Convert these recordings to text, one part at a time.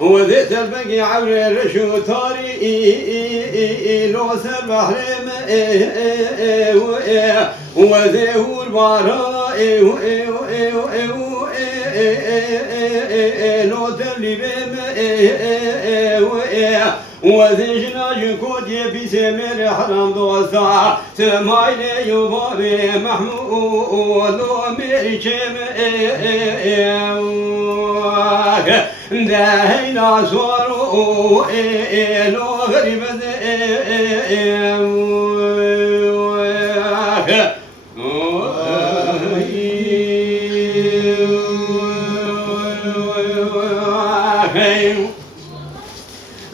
وذيت البقي عبر الرشو طاري لو سبح لما وذيه البارا لو تبلي بما وذي جناج كود يبي سمير حرام دوسا سمايل يبابي محمود ومير شم دهينا صاروا لو غريب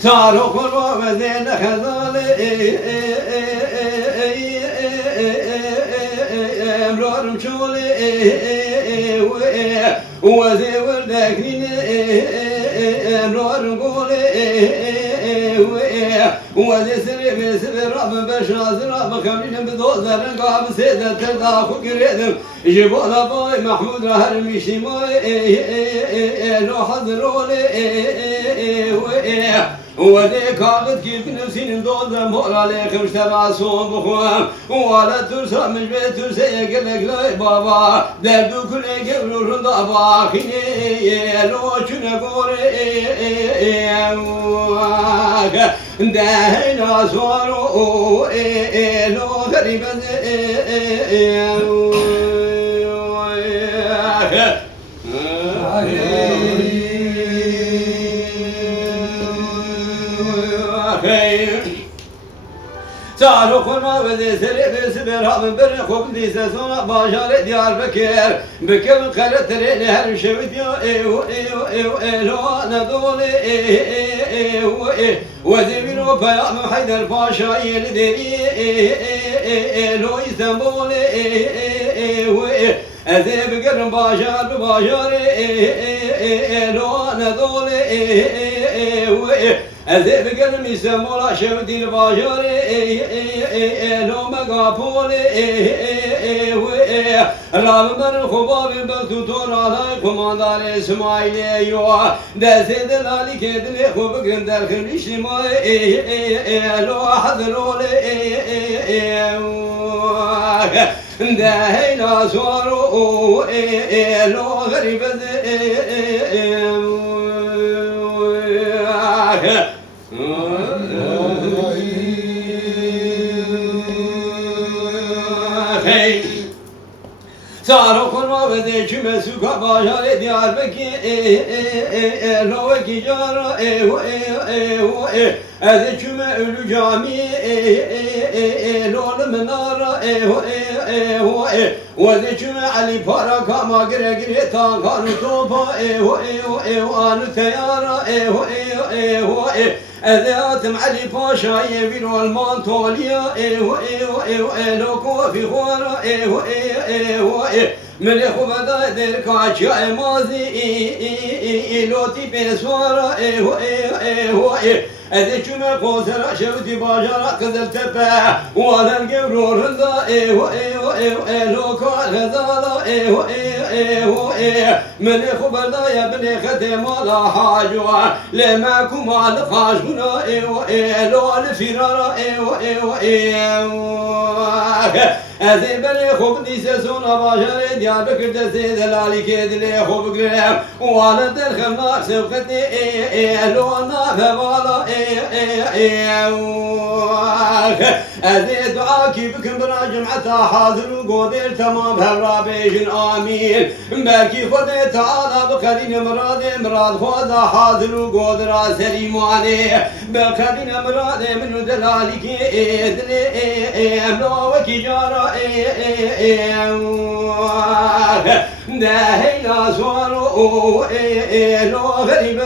صاروا كل وذين خذال امرار مشول وذي وردكنين امرار نقول وذي سرب سرب بشاز رب كمين بدوزر قام سيد ترداخو قريدم جبولا باي محمود رهر مشي ماي لو حضروا وذيك عقد كيف نفسين دوزم هورا ليك مشتبع صوم بخوام ولا ترسى مش بترسى يقلك لا بابا دردو كل يقبلوا رندا باخيني لو شنا قوري دهينا صاروا لو غريبا صاروا خلما وذي سرب سبر هم برخوب دي سسونا باشار ديار بكير بكم خلت رين هر شوت يا لو ندول وذي بنو بيام حيدر باشا يلدري لو يسمول أذي بقرن باشار لو ندول أذي بقرن يسمولا شوتي الباشار لو مقابول رابمر خباب بكتور على كماندار إسماعيل يوا دسد لالي كدل خوب قندر خليش ما لو حضروا دهينا صاروا لو غريب صاروا كل ما بدي شو مسوق باشار ديار بكي لو كي جارا هذا شو ما أولو جامي لو المنارة وهذا شو ما علي بارا كما قرقري تانكانو توبا وانو تيارا أذاتم علي باشا يبينو المانتوليا لو كوفي خورا من يخو بدا دركا جاي مازي لوتي بسوارا أذي شما قوسرا شوتي باجرا كذل تبا وانا القبرور هندا لو كان غزالا من يخو بدا يا بني ختم على حاجوا لما كما لخاشنا لو الفرارا أذي بني خوب ديسة سونا باشر ديار بكر دسي دلالي كدلي خوب قرام وانا درخمنا سبقتي لو نافوالا أذي دعاكي بكم براجمعتا حاضر وقودر تمام هرابيجن آمين باكي خدي تعالى بقدين مراد خوضا حاضر وقودر سليماني بقدين مراد منو دلالي كدلي أمنا وكي جارا دهينا صاروا لو غريب